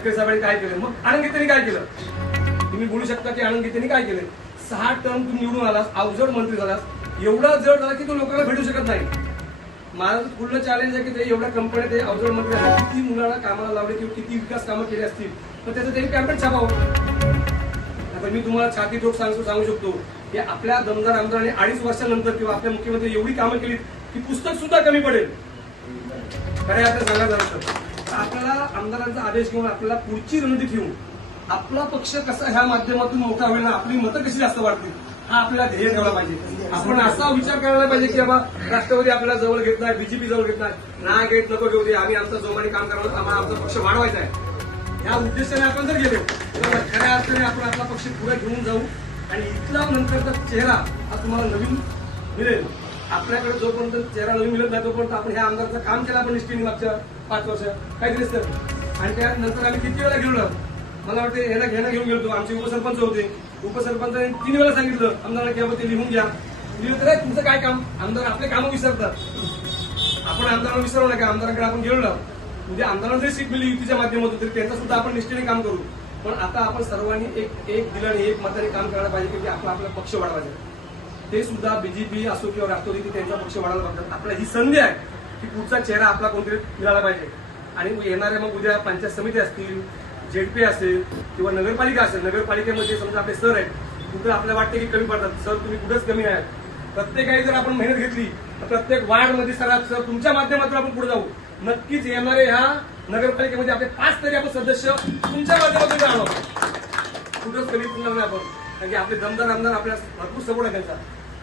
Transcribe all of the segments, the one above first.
गडकरी साहेबांनी काय केलं? मग आनंदगीतेने काय केलं? तुम्ही बोलू शकता की आनंदगीतेने काय केलं? सहा टर्म तुम्ही निवडून आलास अवजड मंत्री झालास एवढा जड झाला की तो लोकांना भेटू शकत नाही. माझं पुढलं चॅलेंज आहे की ते एवढ्या कंपन्या ते अवजड मंत्री किती मुलांना कामाला लावले किंवा किती विकास कामं केली असतील तर त्याचं त्यांनी कॅम्पेन छापावं. आता मी तुम्हाला छाती ठोक सांगू सांगू शकतो की आपल्या दमदार आमदारांनी अडीच वर्षानंतर किंवा आपल्या मुख्यमंत्री एवढी कामं केली की पुस्तक सुद्धा कमी पडेल. खरे आता सांगायला झालं तर आपल्याला आमदारांचा आदेश घेऊन आपल्याला पुढची रणनीती ठेवून आपला पक्ष कसा ह्या माध्यमातून मोठा होईल आपली मतं कशी जास्त वाढतील हा आपल्याला ध्येय ठेवला पाहिजे. आपण असा विचार करायला पाहिजे की बाबा राष्ट्रवादी आपल्याला जवळ घेत नाही बीजेपी जवळ घेत नाही ना घेत नको घेऊ दे आम्ही आमचा जोमाने काम करावं आम्हाला आमचा पक्ष वाढवायचा आहे. या उद्देशाने आपण जर गेलो तर खऱ्या अर्थाने आपण आपला पक्ष पुढे घेऊन जाऊ आणि इथला नंतरचा चेहरा हा तुम्हाला नवीन मिळेल. आपल्याकडे जोपर्यंत चेहरा नवीन मिळत नाही तोपर्यंत आपण ह्या आमदारचं काम केलं आपण निष्ठेने मागच्या पाच वर्ष. काहीतरी तर आणि त्यानंतर आम्ही किती वेळा घेऊन मला वाटतं ह्याला घेणं घेऊन गेलो आमचे उपसरपंच होते. उपसरपंचाने तीन वेळा सांगितलं आमदाराला की ते लिहून घ्या. लिहिलं तर तुमचं काय काम? आमदार आपले कामं विसरतात. आपण आमदारांना विसरू नका आमदाराकडे आपण गेलो म्हणजे आमदारांना जरी सीट मिळली युतीच्या माध्यमातून तरी त्यांचं सुद्धा आपण निष्ठेने काम करू. पण आता आपण सर्वांनी एक एक दिलाने एक मताने काम करायला पाहिजे की आपला आपला पक्ष वाढवायचा. ते सुद्धा बीजेपी असो किंवा राष्ट्रवादी त्यांचा पक्ष वाढायला बघतात. आपल्याला ही संधी आहे. की पुढचा चेहरा आपला कोणतरी मिळाला पाहिजे. आणि येणाऱ्या मग उद्या पंचायत समिती असतील जेडपी असेल किंवा नगरपालिका असेल नगरपालिकेमध्ये समजा आपले सर आहेत कुठं आपल्याला वाटते की कमी पडतात. सर तुम्ही कुठंच कमी आहेत. प्रत्येकाने जर आपण मेहनत घेतली तर प्रत्येक वार्डमध्ये सरात सर तुमच्या माध्यमातून आपण पुढे जाऊ. नक्कीच येणारे ह्या नगरपालिकेमध्ये आपले पाच तरी आपण सदस्य तुमच्या माध्यमातून आणू कुठंच कमी पुन्हा नाही आपण. कारण की आपले दमदार आमदार आपल्याला भरपूर सपोर्ट आहे त्यांचा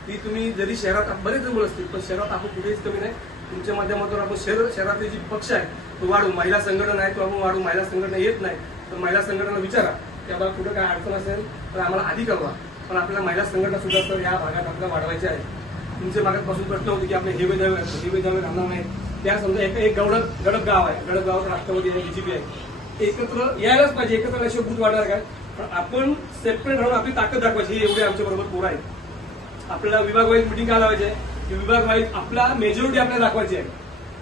की तुम्ही जरी शहरात बरेच जवळ असतील पण शहरात आपण कुठेच कमी नाही. तुमच्या माध्यमातून आपण शहर शहरातले जी पक्ष आहे तो वाढू. महिला संघटना आहे तो आपण वाढू. महिला संघटना येत नाही तर महिला संघटना विचारा. की बाबा कुठं काय अडचण असेल तर आम्हाला आधी कळवा पण आपल्याला महिला संघटना सुद्धा तर या भागात आपल्याला वाढवायची आहे. तुमच्या भागापासून प्रश्न होते की आपले हेवे द्यावे हेवे द्यावे राहणार नाही त्या समजा एक एक गवडक गडक गाव आहे. गडक गावात राष्ट्रवादी आहे बीजेपी आहे. एकत्र यायलाच पाहिजे. एकत्र आल्याशिवाय भूत वाढणार काय? पण आपण सेपरेट राहून आपली ताकद दाखवायची. हे एवढे आमच्या बरोबर पोरं आहे आपल्याला विभाग वाईज मिटिंग का लावायची आहे? की विभाग वाईज आपला मेजॉरिटी आपल्याला दाखवायची आहे.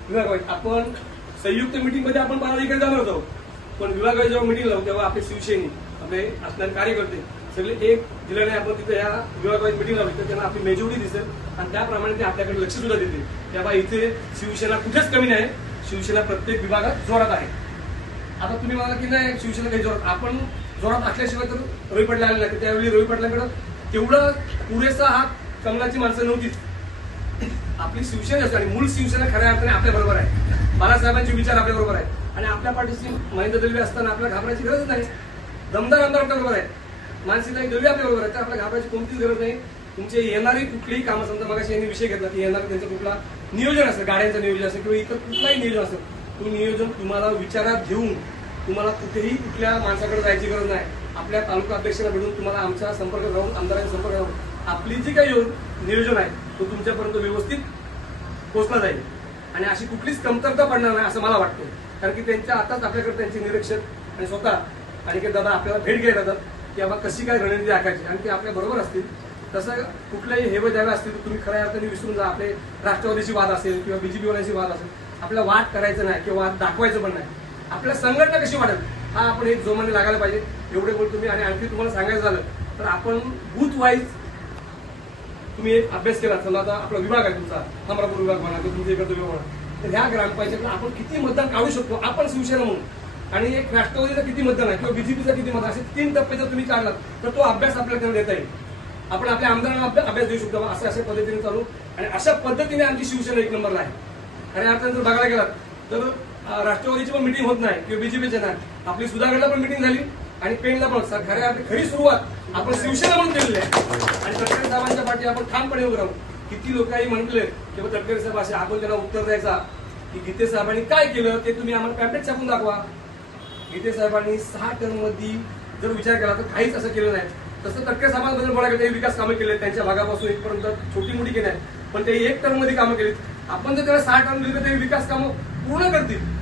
विभाग वाईज आपण संयुक्त मिटिंगमध्ये आपण पदाधिकारी इकडे जाणार होतो. पण विभाग वाईज जेव्हा मिटिंग लावू तेव्हा आपले शिवसैनिक आपले असणारे कार्यकर्ते सगळे एक जिल्ह्याने आपण तिथे या विभाग वाईज मिटिंग लावली तर त्यांना आपली मेजॉरिटी दिसेल. आणि त्याप्रमाणे ते आपल्याकडे लक्ष सुद्धा देते तेव्हा इथे शिवसेना कुठेच कमी नाही. शिवसेना प्रत्येक विभागात जोरात आहे. आता तुम्ही मला की नाही शिवसेना काही जोरात आपण जोरात असल्याशिवाय तर रवी पाटला आले नाही त्यावेळी रवी पाटलांकडे तेवढं पुरेसा हा कमलाची माणसं नव्हतीच. आपली शिवसेना असते आणि मूळ शिवसेना खऱ्या अर्थाने आपल्या बरोबर आहे. बाळासाहेबांचे विचार आपल्या बरोबर आहे आणि आपल्या पाठीशी महेंद्र दलवी असताना आपल्याला घाबरायची गरज नाही. दमदार आमदार आपल्या बरोबर आहे मानसीताई दलवी आपल्या बरोबर आहे तर आपल्या घाबरायची कोणतीच गरज नाही. तुमचे येणारी कुठलीही कामं समजा मगाशी यांनी विषय घेतला की येणारं त्यांचं कुठला नियोजन असेल गाड्यांचं नियोजन असेल किंवा इतर कुठलाही नियोजन असेल तो नियोजन तुम्हाला विचारात घेऊन तुम्हाला कुठेही कुठल्या माणसाकडे जायची गरज नाही. आपल्या तालुका अध्यक्षांना भेटून तुम्हाला आमच्या संपर्क राहून आमदारांचा संपर्क राहून आपली जी काही नियोजन आहे तो तुमच्यापर्यंत व्यवस्थित पोहोचला जाईल. आणि अशी कुठलीच कमतरता पडणार नाही असं मला वाटतं. कारण की त्यांच्या आताच आपल्याकडे त्यांचे निरीक्षक आणि स्वतः आणि दादा आपल्याला भेट घ्यायला जातात की बाबा कशी काय रणनीती आखायची आणि ते आपल्या बरोबर असतील. तसं कुठल्याही हेवे द्यावे असतील तर तुम्ही खऱ्या अर्थाने विसरून जा. आपले राष्ट्रवादीची वाद असेल किंवा बीजेपीवाल्याची वाद असेल आपल्याला वाद करायचं नाही किंवा वाद दाखवायचं पण नाही. आपल्या संघटना कशी वाढेल हा आपण एक जोमाने लागायला पाहिजे. एवढे बोल तुम्ही आणि आणखी तुम्हाला सांगायचं झालं तर आपण बूथ वाईज तुम्ही एक अभ्यास केला समजा आता आपला विभाग आहे तुमचा. अमरापूर विभाग म्हणा किंवा तुमच्या इकडचा विभाग म्हणा. तर ह्या ग्रामपंचायतीला आपण किती मतदान काढू शकतो आपण शिवसेना म्हणून. आणि एक राष्ट्रवादीचं किती मतदान आहे किंवा बीजेपीचं किती मतदान असे तीन टप्पे जर तुम्ही काढलात तर तो अभ्यास आपल्याला देता येईल. आपण आपल्या आमदारांना अभ्यास देऊ शकतो अशा अशा पद्धतीने चालू. आणि अशा पद्धतीने आमची शिवसेना एक नंबरला आहे. आणि आता जर बघायला गेलात तर राष्ट्रवादीची पण मिटिंग होत नाही किंवा बीजेपीचे नाही. आपली सुधागडला पण मिटिंग झाली. आणि पेनला पण स- खऱ्या अर्थी खरी सुरुवात आपण शिवसेना म्हणून केलेली आहे. आणि तटकरे साहेबांच्या पाठी आपण ठामपणे उभं राहू. किती लोकांनी म्हटले की बा तटकरे साहेब असे आपण त्यांना उत्तर द्यायचा की गीते साहेबांनी काय केलं ते तुम्ही आम्हाला पॅम्पलेट छापून दाखवा. गीते साहेबांनी सहा टनमध्ये मध्ये जर विचार केला तर काहीच असं केलं नाही. तसं तटके साहेबांबद्दल बोलायला ते विकास कामं केले त्यांच्या भागापासून इथपर्यंत छोटी मोठी केली नाही पण ते एक टनमध्ये मध्ये कामं केली आपण जर त्याला सहा टन दिली तर ते विकास कामं पूर्ण करतील.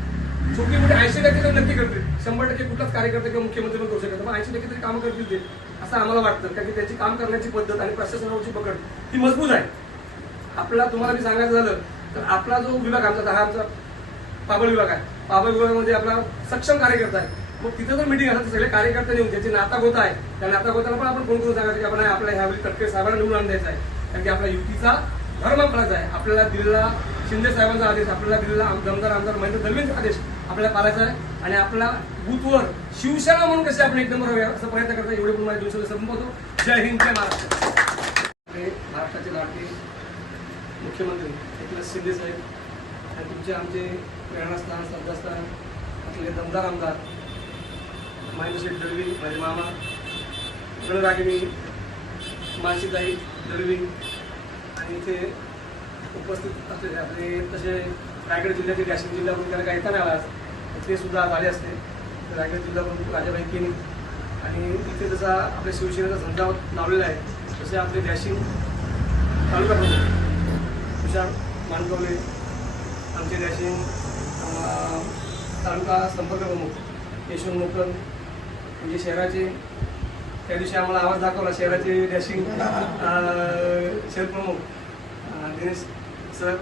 चुकी कुठे ऐंशी टक्के तर नक्की करतील. शंभर टक्के कुठलाच कार्यकर्ते किंवा मुख्यमंत्री पण करू शकत पण ऐंशी टक्के तरी काम करतील ते असं आम्हाला वाटतं. कारण की त्याची काम करण्याची पद्धत आणि प्रशासनावरची पकड ती मजबूत आहे. आपला तुम्हाला मी सांगायचं झालं तर आपला जो विभाग आमचा हा आमचा पाबळ विभाग आहे. पाबळ विभागामध्ये आपला सक्षम कार्यकर्ता आहे. मग तिथं जर मिटिंग असतात सगळे कार्यकर्ते येऊन त्याचे नाता गोता आहे त्या नाता गोताला पण आपण फोन करून सांगायचं की आपण आपल्या ह्यावेळी तटके साहेबांना निवडून आणून आहे. कारण की आपला युतीचा धर्म आपलाच आहे. आपल्याला दिलेला शिंदे साहेबांचा आदेश आपल्याला दिलेला आम- दमदार आमदार महेंद्र दलवेंचा आदेश आपल्याला पाहायचं आहे. आणि आपला बूथवर शिवसेना म्हणून कसे आपण एक नंबर व्हावे असं प्रयत्न करतो एवढे पण माझ्या दिवसाला संपवतो. जय हिंद जय महाराष्ट्र. आपले महाराष्ट्राचे लाडके मुख्यमंत्री एकनाथ शिंदे साहेब आणि तुमचे आमचे प्रेरणास्थान श्रद्धास्थान आपले दमदार आमदार महेंद्र दळवी माझे मामा गणरागिनी मानसीताई दळवी आणि इथे उपस्थित असलेले आपले तसे रायगड जिल्ह्यातील वाशिम जिल्ह्यातून त्याला काही येताना आला ते सुद्धा आज आले असते. तर रायगड जिल्ह्यातून राजाबाई केली आणि इथे जसा आपल्या शिवसेनेचा झंडा लावलेला आहे तसे आपले डॅशिंग तालुका प्रमुख तुषार मानकवले आमचे डॅशिंग तालुका संपर्क प्रमुख यशवंत मोकल म्हणजे शहराचे त्या दिवशी आम्हाला आवाज दाखवला शहराचे डॅशिंग शहर प्रमुख दिनेश सर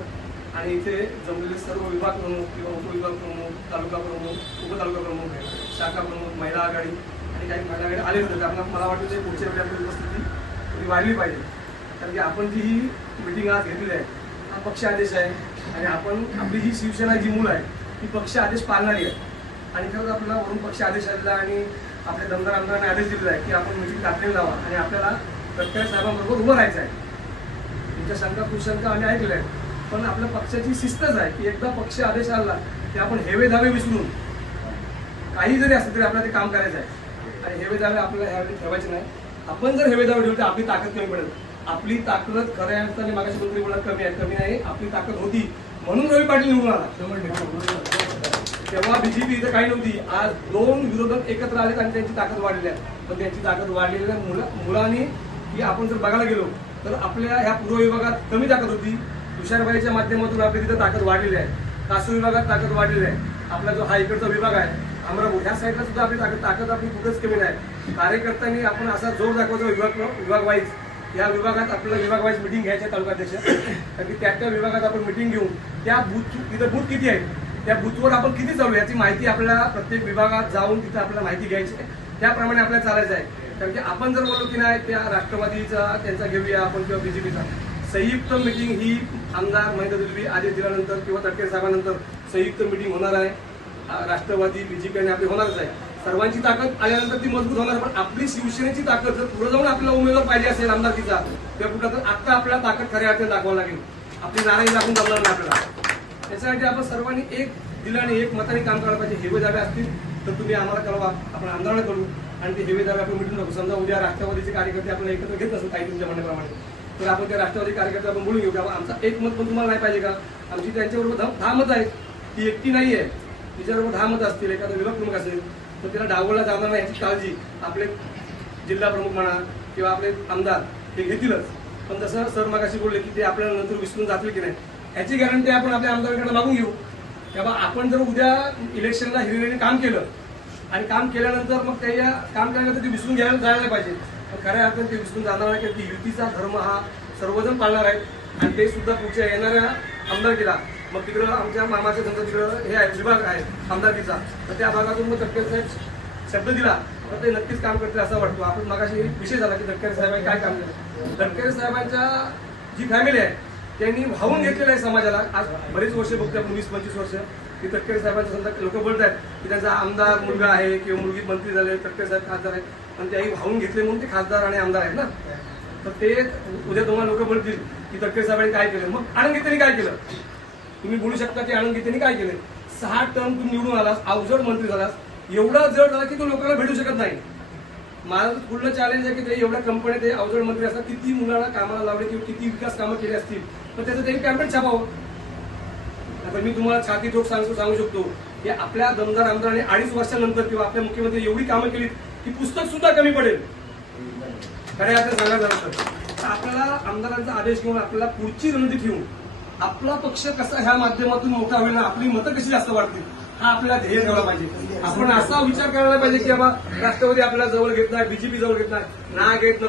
आणि इथे जमलेले सर्व विभाग प्रमुख किंवा उपविभाग प्रमुख तालुका प्रमुख उपतालुका प्रमुख शाखा प्रमुख महिला आघाडी आणि काही महिला आघाडी आले होते. त्यामुळे मला वाटतं ते पुढच्या वेळी आपली उपस्थिती थोडी वाढली पाहिजे. कारण की आपण जी ही मिटिंग आज घेतलेली आहे हा पक्ष आदेश आहे आणि आपण आपली ही शिवसेना जी मूल आहे ती पक्ष आदेश पाळणारी आहे. आणि खरंच आपल्याला वरून पक्ष आदेश आलेला आणि आपल्या दमदार आमदारांनी आदेश दिलेला आहे की आपण मिटिंग तातडीने लावा. आणि आपल्याला प्रत्येक साहेबांबरोबर उभं राहायचं आहे. तुमच्या शंका कुशंका आम्ही ऐकल्या आहेत. पण आपल्या पक्षाची शिस्तच आहे की एकदा पक्ष आदेश आला की आपण हेवे दावे विसरून काही जरी असलं तरी आपल्याला ते काम करायचं आहे. आणि हेवे दावे आपल्याला ह्यावेळी ठेवायचे नाही. आपण जर हेवे दावे ठेवले तर आपली ताकद कमी पडेल. आपली ताकद खऱ्या अर्थाने मागाशी मंत्री बोलत कमी आहे कमी आहे आपली ताकद होती. म्हणून रवी पाटील निवडून आला. तेव्हा बीजेपी इथं काही नव्हती. आज दोन विरोधक एकत्र आलेत आणि त्यांची ताकद वाढलेली आहे. पण त्यांची ताकद वाढलेली मुला मुलांनी की आपण जर बघायला गेलो तर आपल्या ह्या पूर्व विभागात कमी ताकद होती. तुषारबाईच्या माध्यमातून आपली तिथं ताकद वाढलेली आहे. कासू विभागात ताकद वाढलेली आहे. आपला जो हा इकडचा विभाग आहे अमरापूर ह्या साईडला सुद्धा आपली ताकद ताकद आपली कुठेच कमी नाही कार्यकर्त्यांनी आपण असा जोर दाखवतो विभाग विभाग वाईज या विभागात आपल्याला विभाग वाईज मिटिंग घ्यायची आहे तालुकाध्यक्ष. कारण की त्या त्या विभागात आपण मिटिंग घेऊन त्या बूथ तिथं बूथ किती आहे? त्या बूथवर आपण किती चालू याची माहिती आपल्याला प्रत्येक विभागात जाऊन तिथं आपल्याला माहिती घ्यायची आहे. त्याप्रमाणे आपल्याला चालायचं आहे. कारण की आपण जर बोललो की नाही त्या राष्ट्रवादीचा त्यांचा घेऊया आपण किंवा बीजेपीचा संयुक्त मिटिंग ही आमदार महेंद्र दुलवी आदेश दिल्यानंतर किंवा तटकरे साहेबांनंतर संयुक्त मिटिंग होणार आहे. राष्ट्रवादी बीजेपी आणि आपली होणारच आहे. सर्वांची ताकद आल्यानंतर ती मजबूत होणार पण आपली शिवसेनेची ताकद जर पुढे जाऊन आपल्याला उमेदवार पाहिजे असेल आमदारकीचा तर कुठं तर आत्ता आपल्याला ताकद खऱ्या अर्थाने दाखवावं लागेल. आपली नाराजी दाखवून जमणार नाही आपल्याला. त्याच्यासाठी आपण सर्वांनी एक दिलाने एक मताने काम करायला पाहिजे. हेवे दावे असतील तर तुम्ही आम्हाला कळवा. आपण आंदोलन करू आणि ते हेवे दावे आपण मिटून टाकू. समजा उद्या राष्ट्रवादीचे कार्यकर्ते आपल्याला एकत्र घेत नसेल काही तुमच्या म्हणण्याप्रमाणे. तर आपण त्या राष्ट्रवादी कार्यकर्ते आपण बोलून घेऊ की बाबा आमचा एक मत पण तुम्हाला नाही पाहिजे का? आमची त्यांच्याबरोबर दहा मत आहेत. ती एकटी नाही आहे तिच्याबरोबर दहा मत असतील. एखादा विभाग प्रमुख असेल तर तिला डावळला जाणार नाही याची काळजी आपले जिल्हा प्रमुख म्हणा किंवा आपले आमदार हे घेतीलच. पण तसं सर मागाशी बोलले की ते आपल्याला नंतर विसरून जातील की नाही. याची गॅरंटी आपण आपल्या आमदारांकडे मागून घेऊ. तेव्हा आपण जर उद्या इलेक्शनला हिरिरीने काम केलं आणि काम केल्यानंतर मग त्या काम केल्यानंतर ते विसरून घ्यायला जायला पाहिजे. खऱ्या अर्थात ते विसरून जाणार नाही की युतीचा धर्म हा सर्वजण पाळणार आहे. आणि ते सुद्धा पुढच्या येणाऱ्या आमदारकीला मग तिकडं आमच्या मामाच्या समजा तिकडं हे आहे विभाग आहे आमदारकीचा. तर त्या भागातून मग तटकरे साहेब शब्द दिला. तर ते नक्कीच काम करतील असं वाटतो. आपण मगाशी विषय झाला की तटकरे साहेबांनी काय काम केलं. तटकरे साहेबांच्या जी फॅमिली आहे त्यांनी वाहून घेतलेलं आहे समाजाला. आज बरेच वर्ष बघतो आपण वीस पंचवीस वर्ष की तटकरे साहेबांच्या समजा लोक बोलत आहेत की त्यांचा आमदार मुलगा आहे किंवा मुलगी मंत्री झाले तटकरे साहेब खासदार आहेत. पण त्याही भावून घेतले म्हणून ते खासदार आणि आमदार आहेत ना. तर ते उद्या तुम्हाला लोक बोलतील की तटकरे साहेबांनी काय केलं? मग आनंदगीतेने काय केलं? तुम्ही बोलू शकता की आनंदगीतेने काय केलं? सहा टर्म तुम्ही निवडून आलास अवजड मंत्री झालास एवढा जड झाला की तो लोकांना भेटू शकत नाही. माझं पुढलं चॅलेंज आहे की ते एवढ्या कंपन्या ते अवजड मंत्री असतात किती मुलांना कामाला लावले किंवा किती विकास कामं केली असतील. पण त्याचं त्यांनी कॅम्पेन छापावं. आता मी तुम्हाला छाती ठोक सांगू सांगू शकतो. की आपल्या दमदार आमदारांनी अडीच वर्षानंतर किंवा आपल्या मुख्यमंत्री एवढी कामं केली की पुस्तक सुद्धा कमी पडेल. खऱ्या आता सांगायला झालं तर. आपल्याला आमदारांचा आदेश घेऊन आपल्याला पुढची रणनीती ठेवून आपला पक्ष कसा ह्या माध्यमातून मोठा होईल आपली मतं कशी जास्त वाढतील हा आपल्याला ध्येय ठेवला पाहिजे. आपण असा विचार करायला पाहिजे की बाबा राष्ट्रवादी आपल्याला जवळ घेत नाही बीजेपी जवळ घेत नाही. ना घेत